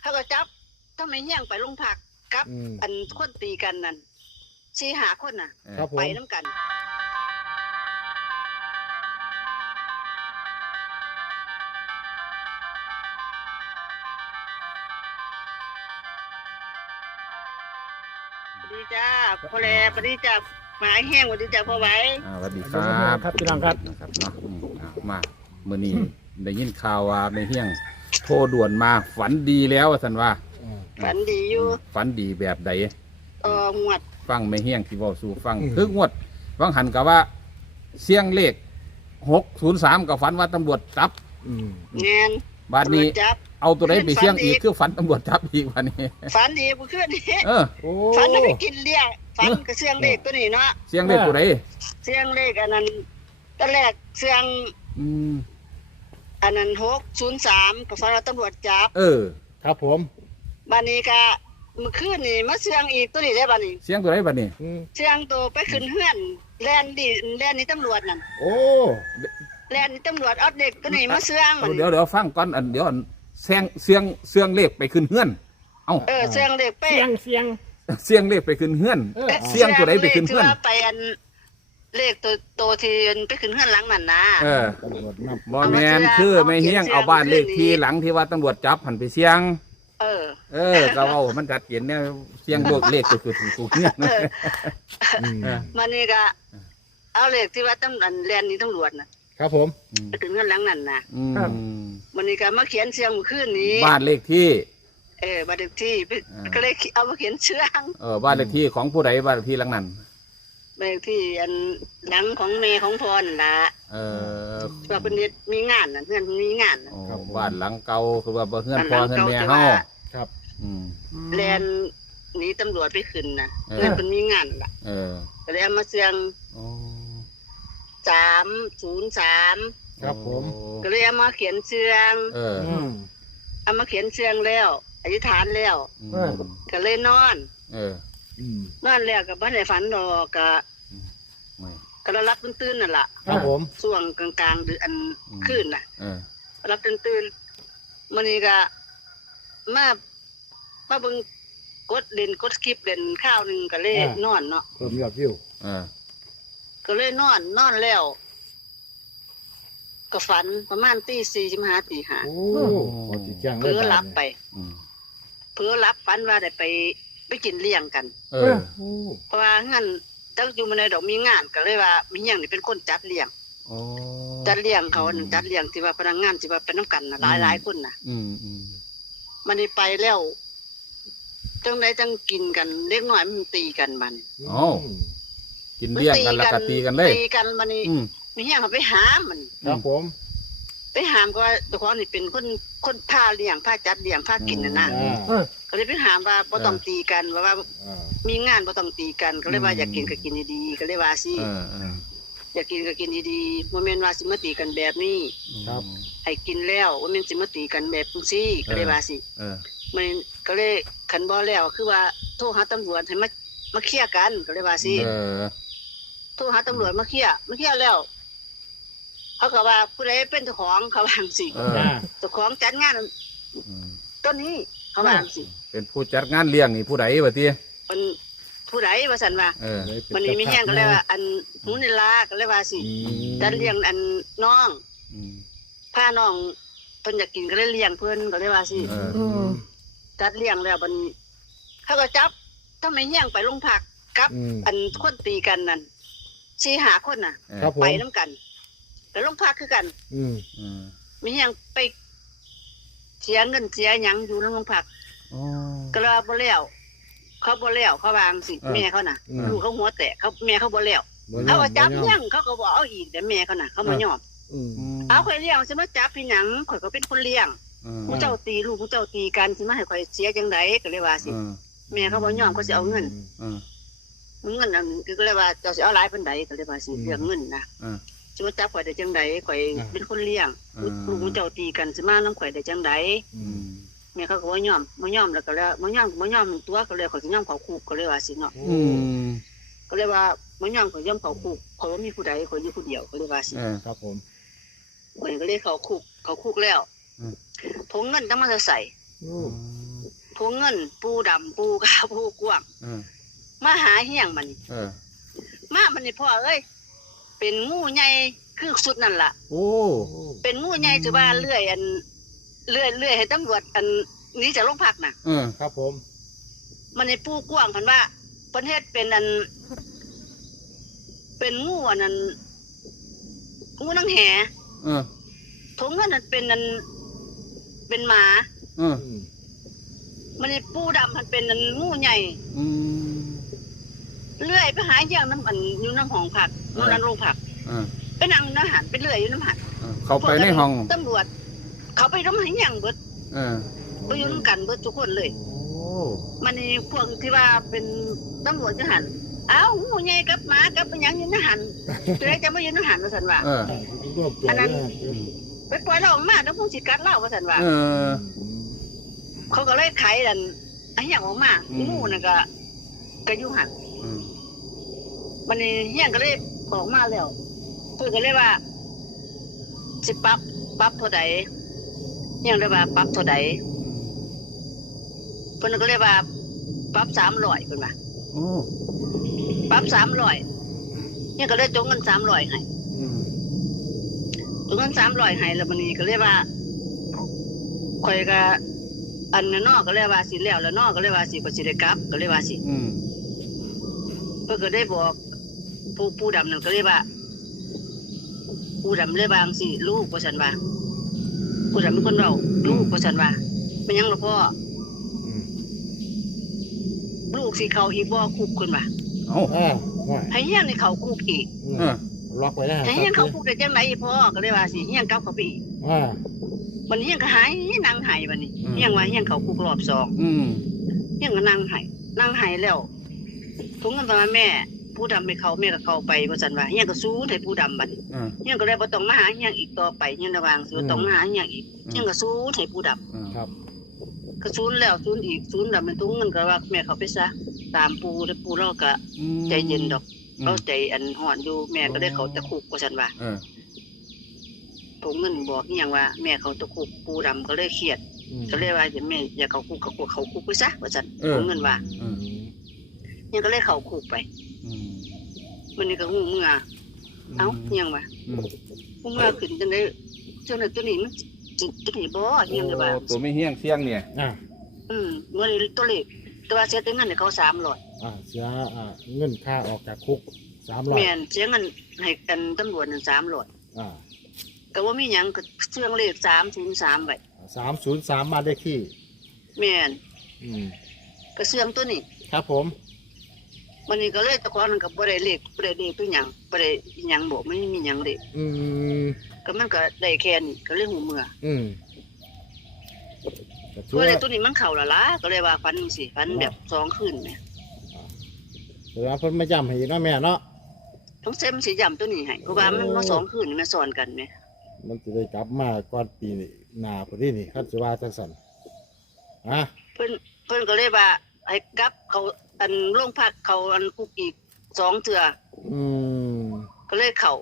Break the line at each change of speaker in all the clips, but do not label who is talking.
เขาก็จับทำไมเฮี้ยงไปโรงพักกับอันคนตีกันนั่น4-5 คนน่ะไปน้ำกันสวัสดีจ้าพ่อแลสวัสดีจ้าหมาแห้งสวัสดีจ้าพ่อไว้
สวัสดีครับ
ครับพี่น้องครับ
นะครับเนาะมาเมื่อนี้ได้ยินข่าวว่าในเฮี้ยงโทรด่วนมาฝันดีแล้วสันว่า
ฝันดีอยู่
ฝันดีแบบใด
งวด
ฟังไม่เฮี้ยงที่บอกสู่ฟังคืองวดฟังหันกับว่าเสียงเลข603กับฝันว่าตำรวจจับ
เงิน
บาดนี้เอาตัวไหนไปเสียงอีกคือฝันตำรวจจับอีกวันนี้
ฝันดีเมื่อคืนนี้ฝันไปกินเลี้ยงฝันกับเสียงเลขตัวนี้เนาะ
เสียงเลขตัวไหน
เสียงเลขอันนั้นตอนแรกเสียงอันนั้น603กับฝันว่าตำรวจจับ
ครับผม
บานี้ก็เมื่อคืนนี่มาเสียงอีกตัวนี้ได้บานี้
เสียงตัวไหนบานี้
เสียงตัวไปขึ้นเฮือนแล่นนี่ตำรวจนั่น
โอ้
แล่นนี่ตำรวจเอาเด็กตัวนี้มาเสียง
เดี๋ยวฟังก่อนเดี๋ยวเสียงเลขไปขึ้นเฮือน
เสียงเลขไป
เ
สียงเลขไปขึ้นเฮือนเสียงตัวไหนไปขึ้นเฮือน
ไปอันเลขตัวที่ไปขึ้นเฮือนหลังนั่นนะ
บ่แม่นคือไม่เฮี้ยงเอาบ้านเลขที่หลังที่ว่าตำรวจจับหันไปเสียงก็ว่ามันกัดเขียนเนี่ยเสียงเลขก็คือถูกเนี่ย
มันนี่ก็เอาเลขที่ว่าตำรวจแลนนี่ตำรวจ
นะครับผม
ไปถึงเงินหลังนั่นนะมันนี่ก็มาเขียนเสียงเมื่อคืนนี้
บ้านเลขที่
บ้านเลขที่ก็เลยเอามาเขียนเชื่อง
บ้านเลขที่ของผู้ใดบ้านเลขที่หลังนั้น
บ้านเลขที่อันหลังของแม่ของพ่อนั่นละว่าเป็นมีงานเพื่อนมีงาน
บ้านหลังเก่าคือว่าเพื่อนพ่อเพื่อนแม่เฮา
ครับ
แลนหนีตำรวจไปขึ้นนะเพื่อนเป็นมีงานล่ะก็เลยเอามาเสียง303
ครับผม
ก็เลยเอามาเขียนเสียงเอามาเขียนเสียงแล้วอธิษฐานแล้วก็เลยนอนแล้วก็บ่ได้ฝันดอกก็รับตื่นนั่นล่ะ
ครับผม
ช่วงกลางๆเดือนคืนน่ะรับตื่นมื้อนี้ก็มาเบิ่งกดคลิปเล่นข้าวนึงก็เลยนอนเนาะ
เพิ่มยอดวิว
ก็เลยนอนแล้วก็ฝันประมาณตี 4:45 ตี 5
โอ้
เพิ่นรับไปเพิ่นรับฝันว่าได้ไปกินเลี้ยงกันเพราะว่างั้นจักอยู่มาในดอกมีงานก็เลยว่ามีหยังนี่เป็นคนจัดเลี้ยงจัดเลี้ยงเขาจัดเลี้ยงที่ว่าพนักงานที่ว่าเป็นน้ำกันน่ะหลายคนน่ะมันนี่ไปแล้วจังไดจังกินกันเล็กน้อยมันตีกันมัน
กินเลี้ยงกันแล้วก็ตีกันเลย
ตีกันมันนี่มีหยังเขาไปหามมัน
ครับผม
ไปหามก็ว่าตัวของนี่เป็นคนพาเลี้ยงพาจัดเลี้ยงพากินน่ะก็เลยไปหามว่าบ่ต้องตีกันว่ามีงานบ่ต้องตีกันก็เลยว่าอยากกินก็กินดีๆก็เลยว่าสิอยากกินก็กินดีๆบ่แม่นว่าสิมาตีกันแบบนี้
ครับ
ให้กินแล้วบ่แม่นสิมาตีกันแบบจังซี่ก็เลยว่าสิมันก็เลยขันบ่แล้วคือว่าโทรหาตำรวจให้มาเคลียร์กันก็เลยว่าสิโทรหาตำรวจมาเคลียร์แล้วเขาก็ว่าผู้ใดเป็นเจ้าของเขาว่าจังซี่เจ้าของจัดงานต้นนี้เขาว่าจังซี่
เป็นผู้จัดงานเลี้ยงนี่ผู้ใดว่าติ
เป็นผู้ใดว่าซั่นว่ามันนี่มีแฮงก็เลยว่าอันหูนี่ล่ะก็เลยว่าสิจัดเลี้ยงอันน้องพาน้องเพิ่นอยากกินก็เลยเลี้ยงเพิ่นก็เลยว่าสิจัดเลี้ยงแล้วบัดนี้เขาก็จับทำไมเฮี้ยงไปโรงพักกับอันคนตีกันนั่น4-5 คนน่ะไปนำกันไปโรงพักคือกันมีเฮี้ยงไปเสียเงินเสียหยังอยู่โรงพักก็เลยบ่แล้วเขาบ่แล้วเขาวางสิแม่เขาน่ะลูกเขาหัวแตกเขาแม่เขาบ่แล้วเขาก็จับเฮี้ยงเขาก็บ่เอาอีกแต่แม่เขาน่ะเขามายอมเอาข่อยเลี้ยงสิมาจับพี่หยังข่อยก็เป็นคนเลี้ยงผู้เจ้าตีลูกผู้เจ้าตีกันสิมาให้ข่อยเสียจังไดก็เลยว่าสิแม่เขาบ่ยอมเขาสิเอาเงินนั่นก็เลยว่าเจ้าสิเอาหลายปานใดก็เลยว่าสิเรื่องเงินนะสิมาจับข่อยได้จังไดข่อยเป็นคนเลี้ยงลูกผู้เจ้าตีกันสิมานำข่อยได้จังไดแม่เขาก็บ่ยอมแล้วก็แล้วบ่ยอมตัวก็เลยข่อยสิยอมเข้าคุกก็เลยว่าสิเนาะก็เลยว่าบ่ยอมข่อยยอมเข้าคุกข่อยบ่มีผู้ใดข่อยอยู่ผู้เดียวก็เลยว่าสิ
ครับผม
ข่อยก็เลยเข้าคุกแล้วถุงเงินต้องมาใส่ผู้เงินปูดำปูขาวปูกว้างมาหาเฮี้ยงมันมามันนี่พ่อเอ้ยเป็นงูใหญ่คือสุดนั่นล่ะโอ้เป็นงูใหญ่ถือว่าเลื่อยให้ตำรวจอันนี้จะลงพักน่ะ
ครับผม
มันนี่ปูกว้างเพิ่นว่าประเทศเป็นอันเป็นงูอันนั้นงูนางแหทงเงินนั่นเป็นอันเป็นหมามันนี่ปูดำมันเป็นอันงูใหญ่เลื่อยไปหาอย่างน้ำมันอยู่น้ำห้องผักนู่นนั่นโรงผักไปนั่งน้ำหันไปเลื่อยอยู่น้ำหัน
เขาไปในห้อง
ตำรวจเขาไปน้ำหันอย่างเบิดไปอยู่น้ำกันเบิดทุกคนเลยมันนี่พวกที่ว่าเป็นตำรวจจะหันอ้าวงูใหญ่กับหมากับเป็นยังอยู่น้ำหันจะได้จะไม่ยืนน้ำหันมาสันว่าอันนั้นไปปล่อยเราออกมาแล้วพวกจิตกัดเล่ามาสันว่าเขาก็เลยไขดันไอ้อย่างออกมางูนั่นก็ยุ่งหันมันนี่เฮี้ยงก็เลยออกมาแล้วเพื่อนก็เลยว่าสิปรับเท่าใดเฮี้ยงเลยว่าปรับเท่าใดเพื่อนก็เลยว่าปรับ300เพิ่นว่าปรับ300เฮี้ยงก็เลยจงเงิน300ให้จงเงิน300ให้แล้วมันนี่ก็เลยว่าข่อยก็อันนั้นนอกก็เลยว่าสิแล้วแล้วนอกก็เลยว่าสิบ่สิได้กลับก็เลยว่าสิเพื่อนก็ได้บอกผู้ดำนั่นก็เลยว่าผู้ดำเลยบางสิลูกว่าฉันว่าผู้ดำเป็นคนเราลูกว่าฉันว่าเป็นยังหรอพ่อลูกสิเขาอีกบ่คุกคนว่าให้เฮี้ยงในเขาคุกอีก
ล็อกไว้ได้
ให้เฮี้ยงเขาคุกได้จังไหนพ่อก็เลยว่าสิเฮี้ยงกลับเขาไปอีกวันนี้เฮี้ยงก็หายนั่งหายวันนี้เฮี้ยงว่าเฮี้ยงเขาคุกรอบ2เฮี้ยงก็นั่งหายแล้วทุกเงินตอนแม่ผู้ดำไม่เขาแม่ก็เข้าไปว่าสันว่าเฮี้ยงก็สู้ให้ผู้ดำบัดเฮี้ยงก็เลยบ่ต้องมาหาเฮี้ยงอีกต่อไปเฮี้ยงระวังสิบ่ต้องมาหาเฮี้ยงอีกเฮี้ยงก็สู้ให้ผู้ดำ
ครับ
ก็ซูนแล้วซูนอีกซูนดำเป็นทุกเงินก็ว่าแม่เขาไปซะตามปูแล้วปูเราก็ใจเย็นดอกเราใจอันห่อนอยู่แม่ก็ได้เขาตะคุกว่าสันว่าทุกเงินบอกเฮี้ยงว่าแม่เขาตะคุกปูดำก็เลยเครียดก็เลยว่าแม่อย่าเขาคุกเขาคุกไปซะว่าสันทุกเงินว่าเฮี้ยงก็เลยเขาคุกไปมันนี่ก็หูเมื่อเอ้ายังวะหูเมื่อขึ้นจังได้เจ้าหน้าตัวนี้มันตัวนี้บ่ยังเลยว่า
ตัวไม่เฮี้ยงเสียงเนี่ย
เงินตัวเล็กตัวเสียแต่เงินให้เขา300
เสียเงินค่าออกจากคุก300
แม่นเสียเงินให้กันตำรวจนั่น300ก็ว่ามีหยังก็เชื่องเลข303ไว้
303มาได้ที่
แม่นก็เชื่องตัวนี้
ครับผม
วันนี้ก็เลยตะกอนกับบ่ได้เลขตัวหยังบ่ได้หยังบ่ไม่มีหยังเลยก็มันก็ได้แค่นี้ก็เลยหูเมื่อก็เลยตัวนี้มันเข้าละล่ะก็เลยว่าฝันจังซี่ฝันแบบ2คืนแม่
แต่ว่าเพิ่นมาย้ำให้เนาะแม่เนาะ
ต้องเซ็มสิย้ำตัวนี้ให้เพราะว่ามันมา2คืนมันซ้อนกันแม่
มันสิได้กลับมาก่อนปีหน้าพอดีนี่คันสิว่าจังซั่น
เพิ่นก็เลยว่าให้กลับเขาอันโรงพักเขาอันคุกอีก2เทื่อก็เลยเข้า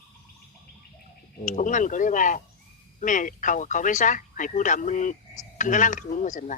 ผมเงินก็เลยว่าแม่เขาไปซะให้ผู้ดำมันกำลังถึงว่าซั่นว่า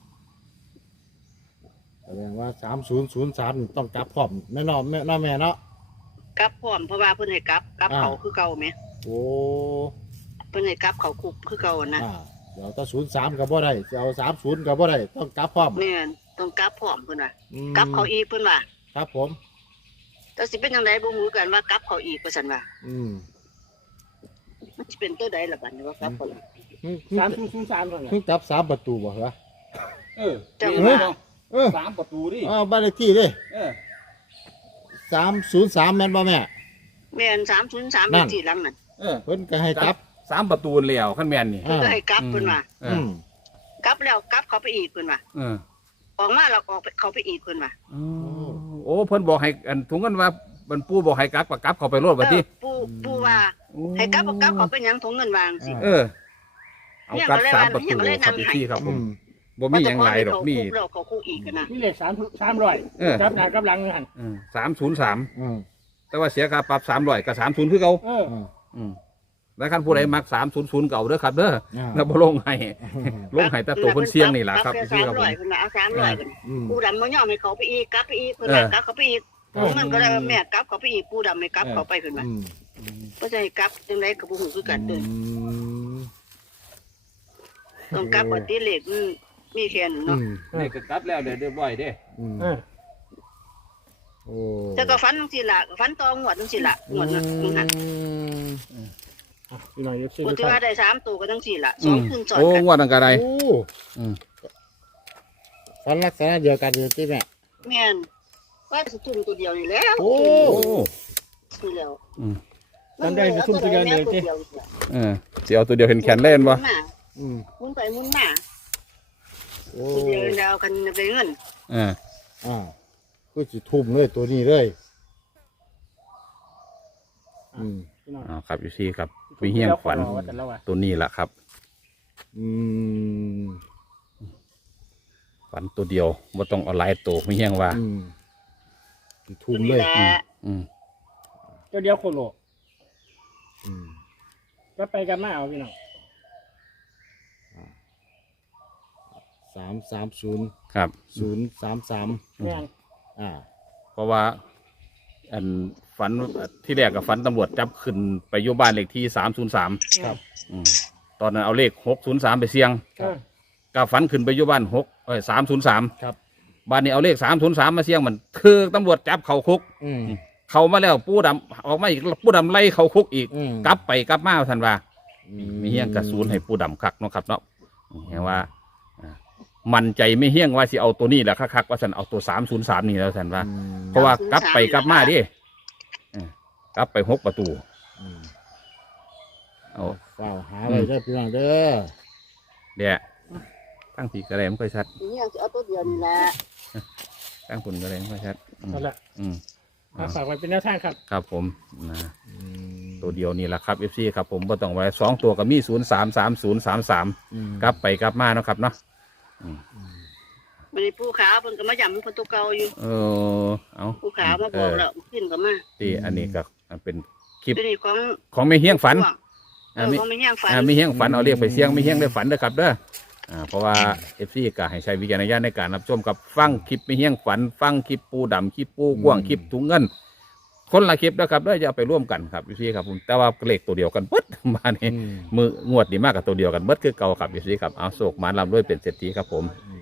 แสดงว่า3003ต้องกลับพร้อมแม่เนาะแม่เนาะ
กลับพร้อมเพราะว่าเพิ่นให้กลับเขาคือเก่าแม่
โอ้
เพิ่นให้กลับเขาคุกคือเก่านะ
เดี๋ยวถ้า03ก็บ่ได้สิเอา30ก็บ่ได้ต้องกลับพร้อม
แม่นต้องกลับพร้อมเพิ่นว่ากลับเขาอีกเพิ่นว่า
ครับผม
แต่สิเป็นจังไดบ่ฮู้กันว่ากลับเขาอีกว่าซั่นว่ามันสิเป็นตัวใดล่ะบัดนี้ว่ากลับเขา
3003ก่อนจับ3ประตูบ่เหรอ
จังว่า
3ประตูดิ
บ้านเลขที่ดิ303แม่นบ่แม่
แม่น303เลขที่หลังนั่น
เพิ่นก็ให้กลับ
3ประตูแล้วคันแม่นนี่
เพิ่นก็ให้กลับเพิ่นว่ากลับแล้วกลับเขาไปอีกเพิ่นว่าออกมาเราออกเขาไปอีกเพิ่นว่า
โอ้เพิ่นบอกให้อันถุงกันว่าบรรปู่บอกให้กลับก็กลับเขาไปโลดบัดนี้
ปู่ว่าให้กลับเขาไปหยังถุงเงินวางสิ
เอากลับ3ประตูครับพี่ครับผมบ่มีหยังหลายดอกมี
เขาคู่อีกนะ
มีเลข300กับหน้ากับหลังนั่น
303แต่ว่าเสียค่าปรับ300กับ30คือเก่าแล้วคันผู้ใดมัก300เก่าเด้อครับเด้อแล้วบ่ลงให้ลงให้แต่ตัวคนเสี่ยงนี่ล่ะครับพี่ครับผม
300คนน่ะเอา300กันปูดำบ่ยอมให้เขาไปอีกกลับไปอีกเพิ่นว่ากลับเขาไปอีกมันก็ได้แม่กลับเขาไปอีกปูดำไม่กลับเขาไปเพิ่นว่าบ่ใช่กลับจังได๋ก็บ่ฮู้คือกันเด้อต้องกลับบ่ติเลขมีแค่นั้นเนาะ
นี่ก็กลับแล้วเด้อบ่อยเด้
โอ้
แต่ก็ฝันจังซี่ล่ะฝันตองวดจังซี่ล่ะงวดนั้นมึงหัน
พี่น้องเอฟซี
บ่
ทุก
ที่
ท่า
ว่าน ได้3ตัวก็จังซี่ล่ะ2คืนซ้อน
โอ้
กัน
งวดนั่นก็ได้
โอ้ฟันลักษณะเดียวกันอยู่ที่แม่
แม่นว่าสิทุ่มตัวเดียวนี่แหล้ว
โอ้
นี่แล้ว
มันได้จะทุ่มตัวเดียวเลยที่
สิเอาตัวเดียวเห็นแขนเล่นบ่
มุนไปมุนมา
โอ้
ตัวเดียวแล้วกันได้เงิน
ก็สิทุ่มเลยตัวนี้เลย
พี่น้อง
ครับอยู่ที่ครับมีเฮี้ยงฝันตัวนี้แหละครับฝันตัวเดียวบ่ต้องเอาหลายตัวมีเฮี้ยงว่า
สิทุ่มเลย
เจ้าเดียวโคโลก็ไปกันมาเอาพี่น้อง
330
ครับ
033
แม่น
เพราะว่าอันฝันที่แรกกับฝันตำรวจจับขึ้นไปอยู่บ้านเลขที่303
ครับ
ตอนนั้นเอาเลข603ไปเสี่ยงกับฝันขึ้นไปอยู่บ้าน303
ครับ
บ้านนี้เอาเลข303มาเสี่ยงมันคือตำรวจจับเขาคุกเขามาแล้วปูดำออกมาอีกปูดำไล่เขาคุกอีกกลับไปกลับมาทันว่ามีเฮี้ยงกระสูนให้ปูดำคักเนาะครับเนาะเห็นว่ามันใจไม่เฮี้ยงว่าสิเอาตัวนี้แหละคักว่าสันเอาตัว303นี่แล้วสันว่าเพราะว่ากลับไปกลับมาดิกลับไป6ประตูเอา
เฝ้าหาไว้ได้พี่น้องเด้อ
เดี๋ยวตั้งผีกระไรไม่ค่อยชัด
นี่จะเอาตัวเดียวนี่แหละ
ตั้งผลกระไรไม่ค่อยชัด
นั่นแหละฝากไว้เป็นแนวทางครับ
ครับผมนะตัวเดียวนี่แหละครับ FC ครับผมก็ต้องไว้2ตัวกับมี033033กลับไปกลับมาเนาะครับเนาะ
มันมีผู้ขาวเพิ่นก็มาย้ำเพิ่นตัวเก่าอยู่
เอา
ผู้ขาวมาบอกแล้วขึ้นก็มา
ที่อันนี้ก็เป็นคลิป
ตัวนี้ของ
ของไม่เฮี้ยงฝัน
ของไม่เฮี้ยงฝัน
ไม่เฮี้ยงฝันเอาเรียกไปเสี่ยงไม่เฮี้ยงได้ฝันเด้อครับเด้อเพราะว่า FC ก็ให้ใช้วิจารณญาณในการรับชมกับฟังคลิปไม่เฮี้ยงฝันฟังคลิปปูดำคลิปปูกว้างคลิปถุงเงินคนละคลิปนะครับได้จะเอาไปร่วมกันครับพี่ครับผมแต่ว่าเลขตัวเดียวกันปึ๊ดมาเนี่ยมืองวดดีมากกับตัวเดียวกันเบิดคือเก่าครับพี่ครับเอาโศกมาลำด้วยเป็นเศรษฐีครับผม
อืม